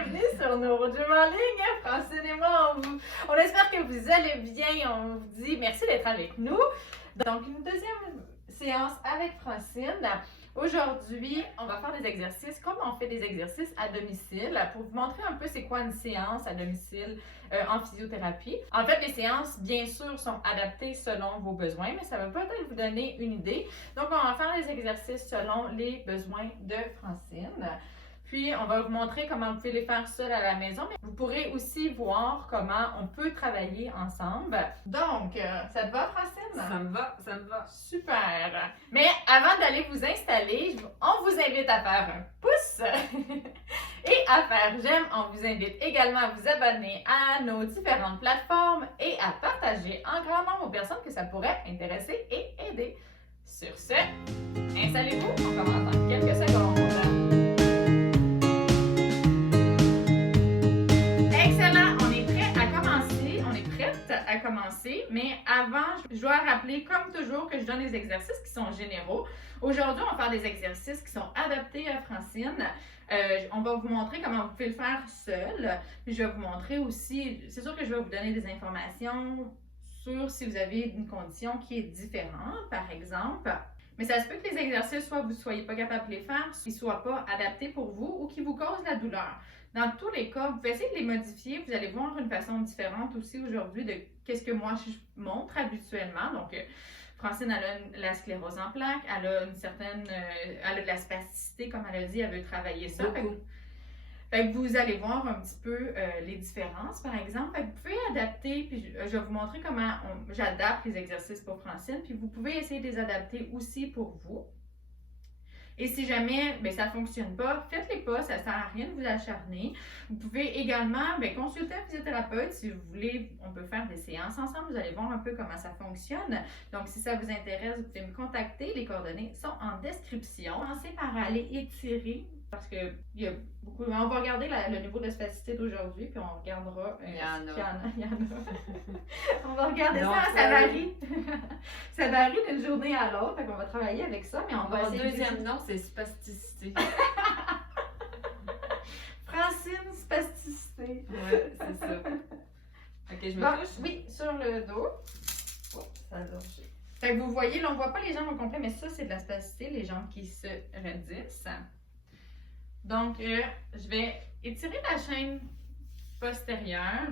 bienvenue sur nos roadtrips en ligne. Francine et moi, on espère que vous allez bien. On vous dit merci d'être avec nous. Donc, une deuxième séance avec Francine. Aujourd'hui, on va faire des exercices comme on fait des exercices à domicile pour vous montrer un peu c'est quoi une séance à domicile en physiothérapie. En fait, les séances, bien sûr, sont adaptées selon vos besoins, mais ça va peut-être vous donner une idée. Donc, on va faire les exercices selon les besoins de Francine. Puis, on va vous montrer comment vous pouvez les faire seul à la maison, mais vous pourrez aussi voir comment on peut travailler ensemble. Donc, ça te va, Francine? Ça me va, ça me va. Super! Mais avant d'aller vous installer, on vous invite à faire un pouce et à faire j'aime. On vous invite également à vous abonner à nos différentes plateformes et à partager en grand nombre aux personnes que ça pourrait intéresser et aider. Sur ce, installez-vous, on commence dans quelques secondes. À commencer, mais avant, je dois rappeler comme toujours que je donne des exercices qui sont généraux. Aujourd'hui, on va faire des exercices qui sont adaptés à Francine. On va vous montrer comment vous pouvez le faire seul. Puis je vais vous montrer aussi, c'est sûr que je vais vous donner des informations sur si vous avez une condition qui est différente, par exemple. Mais ça se peut que les exercices, soit vous ne soyez pas capable de les faire, soit ils ne soient pas adaptés pour vous ou qu'ils vous causent la douleur. Dans tous les cas, vous pouvez essayer de les modifier. Vous allez voir une façon différente aussi aujourd'hui de qu'est-ce que moi je montre habituellement. Donc, Francine, elle a la sclérose en plaques, elle a une certaine, elle a de la spasticité, comme elle a dit, elle veut travailler ça. Fait que vous allez voir un petit peu les différences, par exemple. Fait que vous pouvez adapter, puis je vais vous montrer comment j'adapte les exercices pour Francine, puis vous pouvez essayer de les adapter aussi pour vous. Et si jamais ça ne fonctionne pas, faites-les pas, ça ne sert à rien de vous acharner. Vous pouvez également consulter un physiothérapeute si vous voulez. On peut faire des séances ensemble, vous allez voir un peu comment ça fonctionne. Donc, si ça vous intéresse, vous pouvez me contacter. Les coordonnées sont en description. Commencez par aller étirer parce qu'il y a beaucoup. On va regarder le niveau de spasticité d'aujourd'hui, puis on regardera. Il y en a. Il y en a. On va regarder Donc, ça varie. Ça varie d'une journée à l'autre, fait qu'on va travailler avec ça, mais on va Mon essayer. deuxième nom, c'est spasticité. Francine, spasticité. Oui, c'est ça. Ok, je me touche? Oui, sur le dos. Oh, ça a lâché. Fait que vous voyez, là, on ne voit pas les jambes au complet, mais ça, c'est de la spasticité, les jambes qui se raidissent. Donc, je vais étirer la chaîne postérieure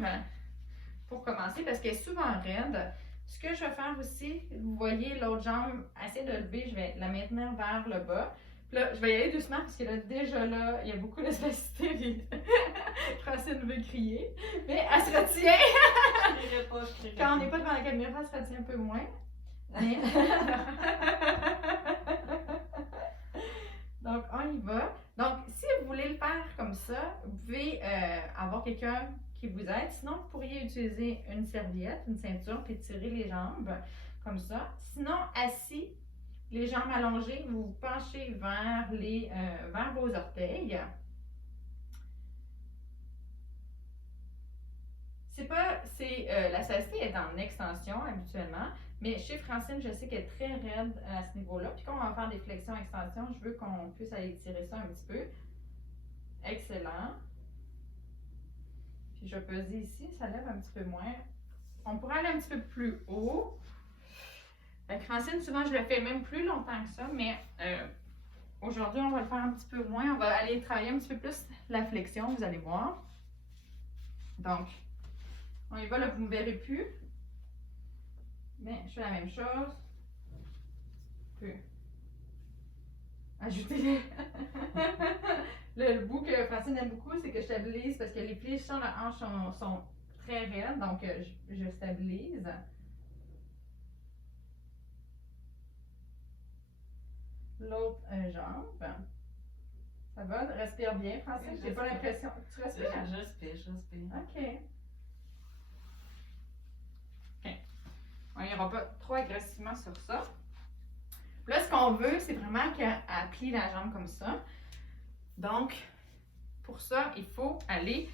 pour commencer parce qu'elle est souvent raide. Ce que je vais faire aussi, vous voyez l'autre jambe assez de lever, je vais la maintenir vers le bas. Puis là, je vais y aller doucement parce que là, déjà là, il y a beaucoup de spasticité. Francine veut crier, mais elle se retient. Quand on n'est pas devant la caméra, elle se retient un peu moins. Mais... Donc, on y va. Donc, si vous voulez le faire comme ça, vous pouvez avoir quelqu'un qui vous aide. Sinon, vous pourriez utiliser une serviette, une ceinture, puis tirer les jambes comme ça. Sinon, assis, les jambes allongées, vous vous penchez vers vos orteils. La spasticité est en extension habituellement, mais chez Francine, je sais qu'elle est très raide à ce niveau-là. Puis quand on va faire des flexions-extensions, je veux qu'on puisse aller tirer ça un petit peu. Excellent. Puis je vais peser ici, ça lève un petit peu moins. On pourrait aller un petit peu plus haut. Avec Francine, souvent, je le fais même plus longtemps que ça, mais aujourd'hui, on va le faire un petit peu moins. On va aller travailler un petit peu plus la flexion, vous allez voir. Donc, on y va, là, vous ne me verrez plus. Mais je fais la même chose. Je peux ajouter le bout que Francine aime beaucoup, c'est que je stabilise parce que les plis sur la hanche sont très raides, donc je stabilise. L'autre jambe. Ça va? Respire bien, Francine? J'ai pas l'impression. Tu respires? Je respire. OK. On n'ira pas trop agressivement sur ça. Là, ce qu'on veut, c'est vraiment qu'elle plie la jambe comme ça. Donc, pour ça, il faut aller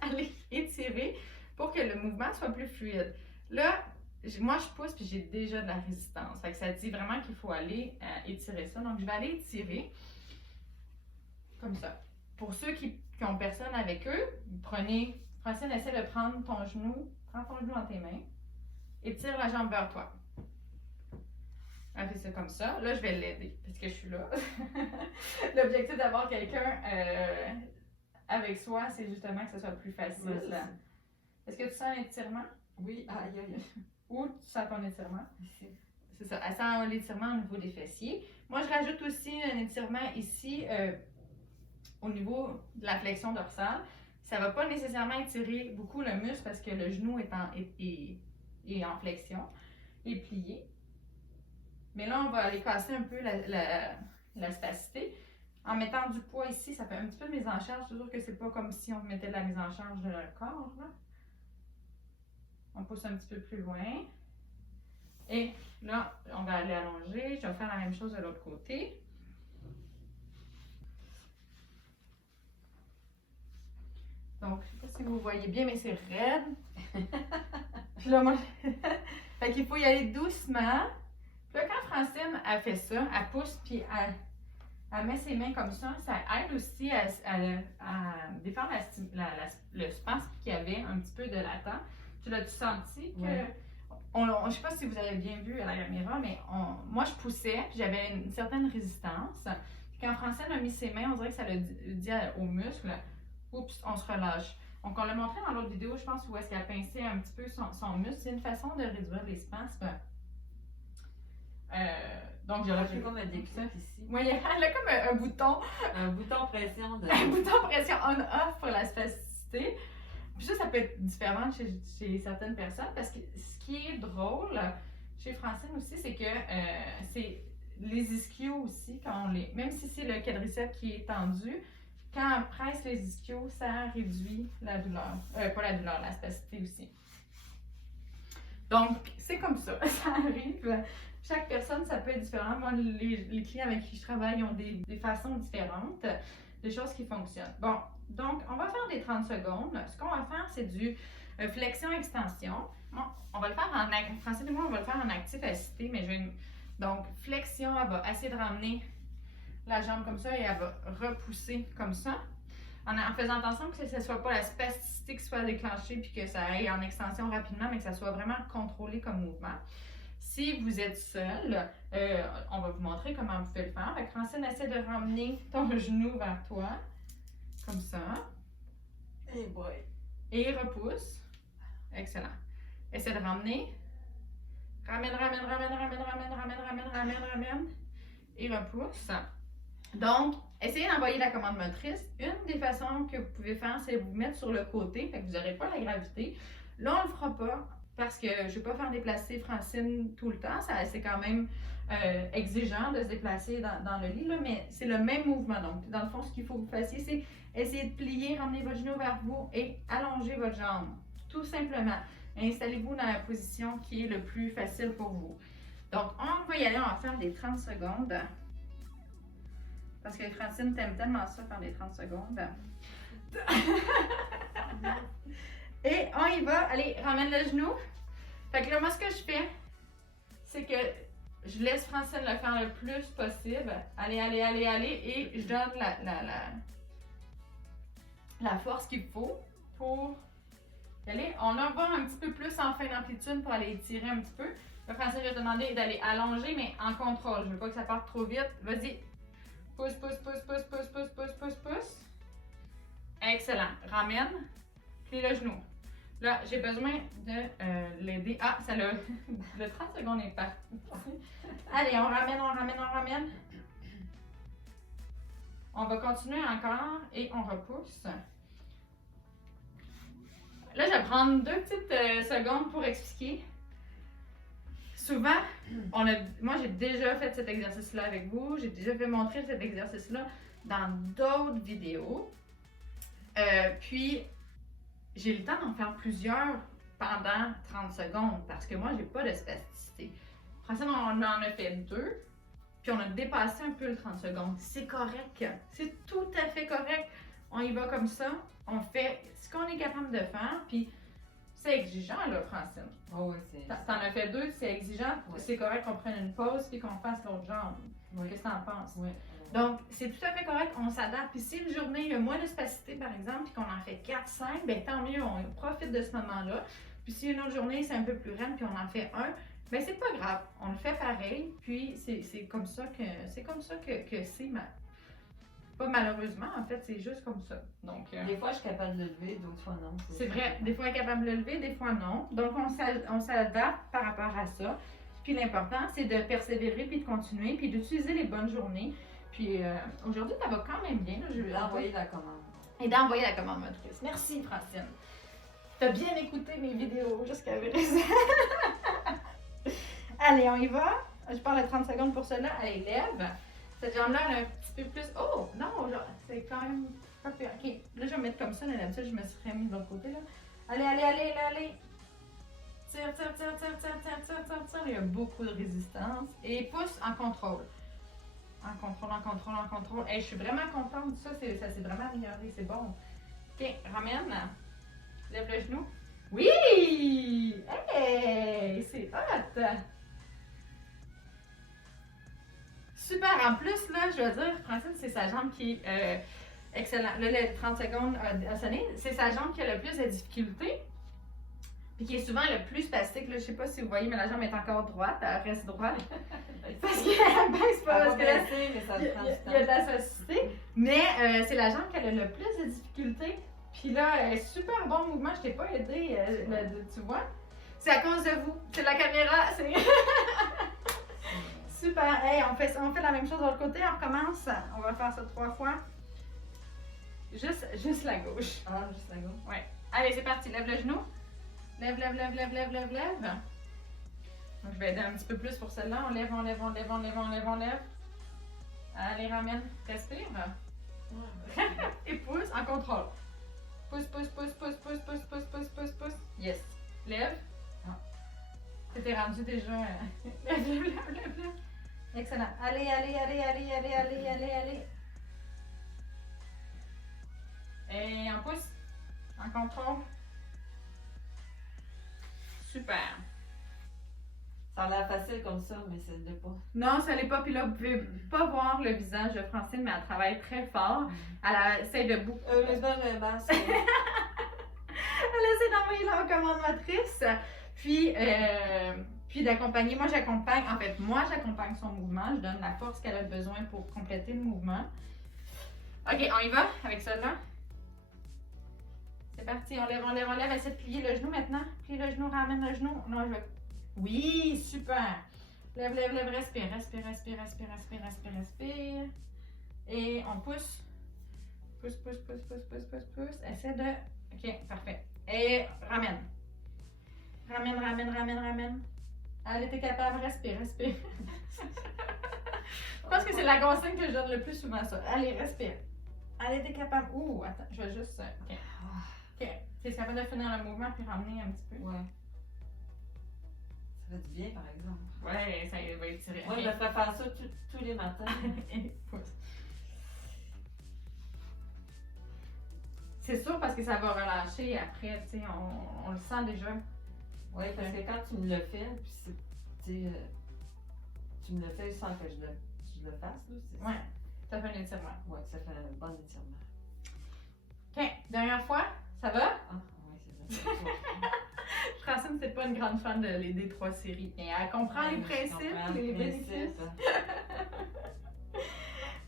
aller étirer pour que le mouvement soit plus fluide. Là, moi, je pousse puis j'ai déjà de la résistance. Fait que ça dit vraiment qu'il faut aller étirer ça. Donc, je vais aller étirer comme ça. pour ceux qui ont personne avec eux, prenez, Francine, essaie de prendre ton genou, prends ton genou dans tes mains et tire la jambe vers toi. Elle fait ça comme ça. Là, je vais l'aider parce que je suis là. L'objectif d'avoir quelqu'un avec soi, c'est justement que ce soit plus facile. Ouais, est-ce que tu sens un étirement? Oui, aïe, aïe. Où tu sens ton étirement? Ici. C'est ça, elle sent l'étirement au niveau des fessiers. Moi, je rajoute aussi un étirement ici au niveau de la flexion dorsale. Ça ne va pas nécessairement étirer beaucoup le muscle parce que le genou est en flexion, est plié. Mais là, on va aller casser un peu la spacité. En mettant du poids ici, ça fait un petit peu de mise en charge. C'est sûr que c'est pas comme si on mettait de la mise en charge de notre corps. Là. On pousse un petit peu plus loin. Et là, on va aller allonger. Je vais faire la même chose de l'autre côté. Donc, je ne sais pas si vous voyez bien, mais c'est raide. Puis là, moi, fait qu'il faut y aller doucement. Puis là, quand Francine a fait ça, elle pousse, puis elle met ses mains comme ça. Ça aide aussi à défendre le spasme qu'il y avait un petit peu de latent. Tu l'as-tu senti que... Ouais. Je ne sais pas si vous avez bien vu à la caméra, mais moi, je poussais, puis j'avais une certaine résistance. Puis quand Francine a mis ses mains, on dirait que ça l'a dit aux muscles, oups, on se relâche. Donc, on l'a montré dans l'autre vidéo, je pense, où est-ce qu'elle pinçait un petit peu son muscle. C'est une façon de réduire les spasmes. Donc, J'ai comme un déclic ici. Oui, elle a comme un bouton. Un bouton pression. Un bouton pression on-off pour la spasticité. Puis ça peut être différent chez certaines personnes parce que ce qui est drôle chez Francine aussi, c'est que c'est les ischios aussi, même si c'est le quadriceps qui est tendu, quand on presse les ischios, ça réduit la douleur. Pas la douleur, la spasticité aussi. Donc, c'est comme ça, ça arrive. Chaque personne, ça peut être différent. Moi, les clients avec qui je travaille ont des façons différentes, des choses qui fonctionnent. Bon, donc, on va faire des 30 secondes. Ce qu'on va faire, c'est du flexion-extension. Bon, on va le faire en... Francine et moi, on va le faire en actif assisté, mais donc, flexion, elle va essayer de ramener la jambe comme ça et elle va repousser comme ça. En faisant attention que ce ne soit pas la spasticité qui soit déclenchée puis que ça aille en extension rapidement, mais que ça soit vraiment contrôlé comme mouvement. Si vous êtes seul, on va vous montrer comment vous pouvez le faire. Francine, essaie de ramener ton genou vers toi, comme ça. Hey boy. Et repousse. Excellent. Essaie de ramener. Ramène. Et repousse. Donc, essayez d'envoyer la commande motrice. Une des façons que vous pouvez faire, c'est vous mettre sur le côté, fait que vous n'aurez pas la gravité. Là, on ne le fera pas parce que je ne vais pas faire déplacer Francine tout le temps. C'est quand même exigeant de se déplacer dans le lit, là, mais c'est le même mouvement. Donc, dans le fond, ce qu'il faut que vous fassiez, c'est essayer de plier, ramener votre genou vers vous et allonger votre jambe. Tout simplement. Installez-vous dans la position qui est le plus facile pour vous. Donc, on va y aller, on va faire des 30 secondes. Parce que Francine t'aime tellement ça, faire des 30 secondes. Et on y va. Allez, ramène le genou. Fait que là, moi, ce que je fais, c'est que je laisse Francine le faire le plus possible. Allez. Et je donne la force qu'il faut pour y aller. On en va un petit peu plus en fin d'amplitude pour aller étirer un petit peu. Là, Francine, je vais te demander d'aller allonger, mais en contrôle. Je veux pas que ça parte trop vite. Vas-y. Pousse. Excellent. Ramène. Plie le genou. Là, j'ai besoin de l'aider. Ah, ça l'a. Le 30 secondes est parti. Allez, on ramène. On va continuer encore et on repousse. Là, je vais prendre 2 petites secondes pour expliquer. Souvent, moi j'ai déjà fait cet exercice-là avec vous, j'ai déjà fait montrer cet exercice-là dans d'autres vidéos. Puis, j'ai le temps d'en faire plusieurs pendant 30 secondes parce que moi, j'ai pas de spasticité. Francine, on en a fait 2, puis on a dépassé un peu le 30 secondes. C'est correct, c'est tout à fait correct. On y va comme ça, on fait ce qu'on est capable de faire, puis c'est exigeant là, Francine. Oh, oui, c'est. T'en as fait 2, c'est exigeant. Ouais. C'est correct qu'on prenne une pause puis qu'on fasse l'autre jambe. Oui. Qu'est-ce que t'en penses? Oui. Donc, c'est tout à fait correct, on s'adapte. Puis si une journée, il y a moins de spacité, par exemple, puis qu'on en fait 4-5, bien tant mieux, on profite de ce moment-là. Puis si une autre journée, c'est un peu plus raide, puis on en fait un, bien c'est pas grave, on le fait pareil. Puis c'est comme ça que c'est, pas malheureusement, en fait, c'est juste comme ça. Donc, Des fois, je suis capable de le lever, d'autres fois, non. c'est vrai, des fois, on est capable de le lever, des fois, non. Donc, on s'adapte par rapport à ça. Puis l'important, c'est de persévérer, puis de continuer, puis d'utiliser les bonnes journées. Puis aujourd'hui, ça va quand même bien. Là, Je vais envoyer la commande. Et d'envoyer la commande motrice. Merci, Francine. T'as bien écouté mes vidéos jusqu'à présent. Allez, on y va. Je parle de 30 secondes pour cela. Allez, lève. Cette jambe-là, elle a un petit peu plus. Oh, non, c'est quand même pas pire. Ok, là, je vais me mettre comme ça. D'habitude, je me serais mis de l'autre côté. Là. Allez, allez, allez, allez. Tire, tire, tire, tire, tire, tire, tire, tire, tire. Il y a beaucoup de résistance. Et pousse en contrôle. En contrôle, en contrôle, en contrôle. Hey, je suis vraiment contente. Ça s'est vraiment amélioré. C'est bon. Ok, ramène. Lève le genou. Oui! Hey! C'est hot! Super! En plus, là, je veux dire, Francine, c'est sa jambe qui est excellente. Là, les 30 secondes a sonné. C'est sa jambe qui a le plus de difficultés. Puis qui est souvent le plus spastique. Là, je sais pas si vous voyez, mais la jambe est encore droite. Elle reste droite. Parce qu'elle baisse pas. Parce que là, mais ça prend du il y a de la spasticité. Mais c'est la jambe qui a le plus de difficultés. Puis là, super bon mouvement. Je t'ai pas aidé, tu vois. C'est à cause de vous. C'est la caméra. C'est... Super. Hey, on fait la même chose de l'autre côté. On recommence. On va faire ça 3 fois. Juste la gauche. Ah, juste la gauche. Ouais. Allez, c'est parti. Lève le genou. Lève, lève, lève, lève, lève, lève, lève. Donc, je vais aider un petit peu plus pour celle-là. On lève, on lève, on lève, on lève, on lève, on lève. Allez, ramène. Respire. Et pousse en contrôle. Pousse, pousse, pousse, pousse, pousse, pousse, pousse, pousse, pousse, pousse. Yes. Lève. T'étais rendu déjà. Lève, lève, lève, lève, lève. Excellent. Allez, allez, allez, allez, allez, allez, allez, allez. Et on pousse. En contrôle. Super. Ça a l'air facile comme ça, mais ça ne l'est pas. Non, ça l'est pas. Puis là, vous pouvez pas voir le visage de Francine, mais elle travaille très fort. Elle essaie de beaucoup. Heureusement, j'ai un masque. Elle essaie d'envoyer la commande motrice. Puis d'accompagner. Moi, j'accompagne son mouvement. Je donne la force qu'elle a besoin pour compléter le mouvement. OK, on y va avec celle-là. C'est parti. On lève, on lève, on lève. Essaie de plier le genou maintenant. Plie le genou, ramène le genou. Non, je vais... Oui, super. Lève, lève, lève, respire, respire, respire, respire, respire, respire, respire. Et on pousse. Pousse, pousse, pousse, pousse, pousse, pousse, pousse. Essaie de... OK, parfait. Et ramène. Ramène, ramène, ramène, ramène. Allez, t'es capable, respire, respire. Je pense que c'est la consigne que je donne le plus souvent, ça. Allez, respire. Allez, t'es capable. Ouh, attends, je vais juste... OK. OK. T'es capable de finir le mouvement puis ramener un petit peu. Ouais. Ça fait du bien, par exemple. Ouais, ça va étirer. Moi, je me fais faire ça tous les matins. C'est sûr parce que ça va relâcher après, tu sais, on le sent déjà. Oui, parce que quand tu me le fais, puis tu me le fais sans que je le fasse, là. Ouais, ça fait un étirement. Oui, ça fait un bon étirement. OK, dernière fois, ça va? Ah, oui, c'est vrai. Francine, c'est pas une grande fan des 3 séries, mais elle comprend les principes, les bénéfices.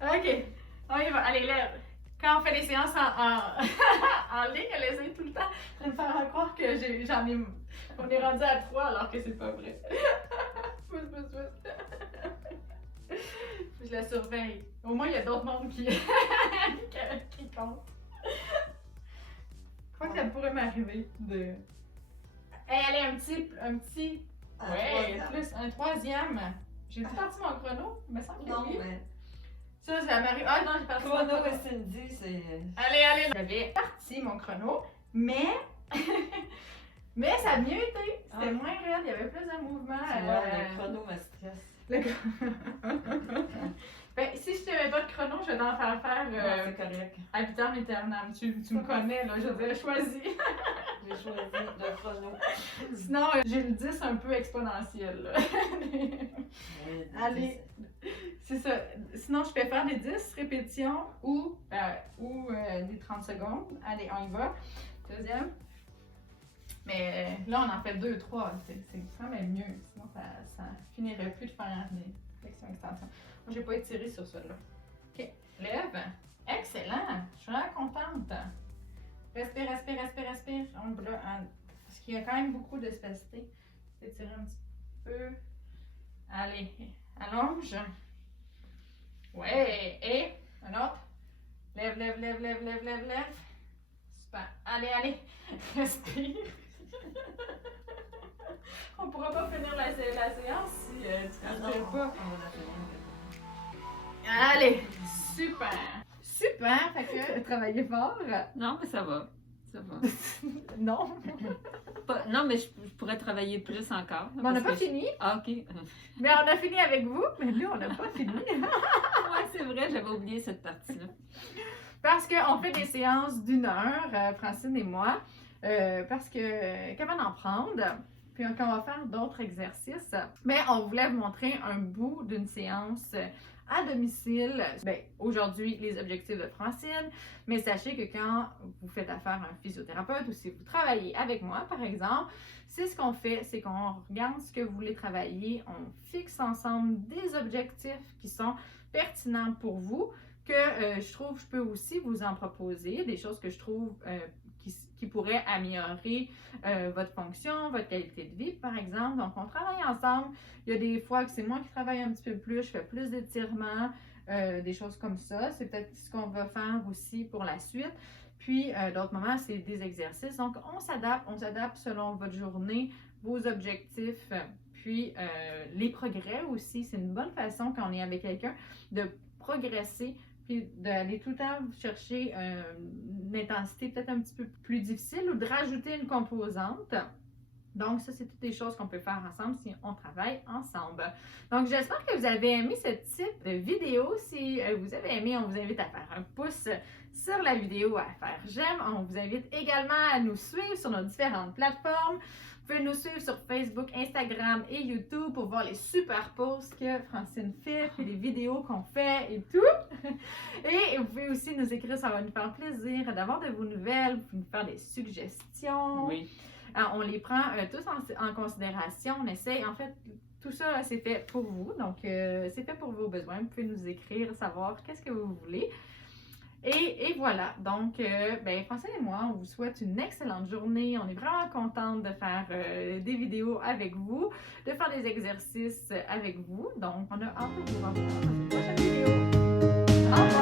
OK, on y va. Allez, lève. Quand on fait les séances en ligne, elle essaie tout le temps de me faire croire que on est rendu à 3 alors que c'est pas vrai. Pousse, pousse, pousse. Je la surveille. Au moins, il y a d'autres mondes qui comptent. Je crois que ça pourrait m'arriver de... Hey, allez, un petit... Ouais, plus, un 3e. J'ai parti mon chrono, il me semble que Non, oui. mais... Ça m'arrive. Ah non, j'ai parti mon Chrono chrono. et Cindy, c'est... Allez, allez. J'avais parti mon chrono, mais... mais ça a mieux été. C'était moins raide, il y avait plus de mouvement. Tu vois, le chrono me stresse. Fait Ben, si je te mets pas de chrono, je vais t'en faire faire C'est correct. à vitam aeternam. Tu me connais, là, je veux dire, choisis. J'ai choisi le chrono. Sinon, j'ai le 10 un peu exponentiel, là. Allez, c'est ça. Sinon, je peux faire des 10 répétitions ou des 30 secondes. Allez, on y va. Deuxième. Mais là, on en fait 2, 3. C'est quand même mieux. Sinon, ça finirait plus de faire des flexions-extensions. Moi, j'ai pas étiré sur celle-là. OK. Lève. Excellent. Je suis vraiment contente. Respire, respire, respire, respire. Parce qu'il y a quand même beaucoup de spacité. Étirer un petit peu. Allez. Allonge. Ouais. Et un autre. Lève, lève, lève, lève, lève, lève, lève. Super. Allez, allez. Respire. On pourra pas finir la séance si tu respires pas. Allez. Super. Super. Fait que travaillez fort. Non, mais ça va. Ça va. Non. Non, mais je pourrais travailler plus encore. Mais on n'a pas fini. Ah, OK. Mais on a fini avec vous, mais nous, on n'a pas fini. Ouais, c'est vrai, j'avais oublié cette partie-là. Parce qu'on fait des séances d'1 heure, Francine et moi, parce que qu'avant d'en prendre, puis quand on va faire d'autres exercices, mais on voulait vous montrer un bout d'une séance à domicile. Bien, aujourd'hui, les objectifs de Francine, mais sachez que quand vous faites affaire à un physiothérapeute ou si vous travaillez avec moi, par exemple, c'est ce qu'on fait, c'est qu'on regarde ce que vous voulez travailler, on fixe ensemble des objectifs qui sont pertinents pour vous, que je peux aussi vous en proposer, des choses que je trouve qui pourraient améliorer votre fonction, votre qualité de vie, par exemple. Donc, on travaille ensemble. Il y a des fois que c'est moi qui travaille un petit peu plus, je fais plus d'étirements, des choses comme ça. C'est peut-être ce qu'on va faire aussi pour la suite. Puis, d'autres moments, c'est des exercices. Donc, on s'adapte selon votre journée, vos objectifs, puis les progrès aussi. C'est une bonne façon quand on est avec quelqu'un de progresser puis d'aller tout le temps chercher une intensité peut-être un petit peu plus difficile ou de rajouter une composante. Donc, ça, c'est toutes des choses qu'on peut faire ensemble si on travaille ensemble. Donc, j'espère que vous avez aimé ce type de vidéo. Si vous avez aimé, on vous invite à faire un pouce sur la vidéo, à faire j'aime. On vous invite également à nous suivre sur nos différentes plateformes. Vous pouvez nous suivre sur Facebook, Instagram et YouTube pour voir les super posts que Francine fait, puis les vidéos qu'on fait et tout. Et vous pouvez aussi nous écrire, ça va nous faire plaisir d'avoir de vos nouvelles, vous pouvez nous faire des suggestions. Oui. Alors, on les prend tous en considération. On essaie, en fait, tout ça, c'est fait pour vous. Donc, c'est fait pour vos besoins. Vous pouvez nous écrire, savoir qu'est-ce que vous voulez. Et voilà, donc, Francine et moi, on vous souhaite une excellente journée. On est vraiment contente de faire des vidéos avec vous, de faire des exercices avec vous. Donc, on a hâte de vous revoir dans une prochaine vidéo. Au revoir!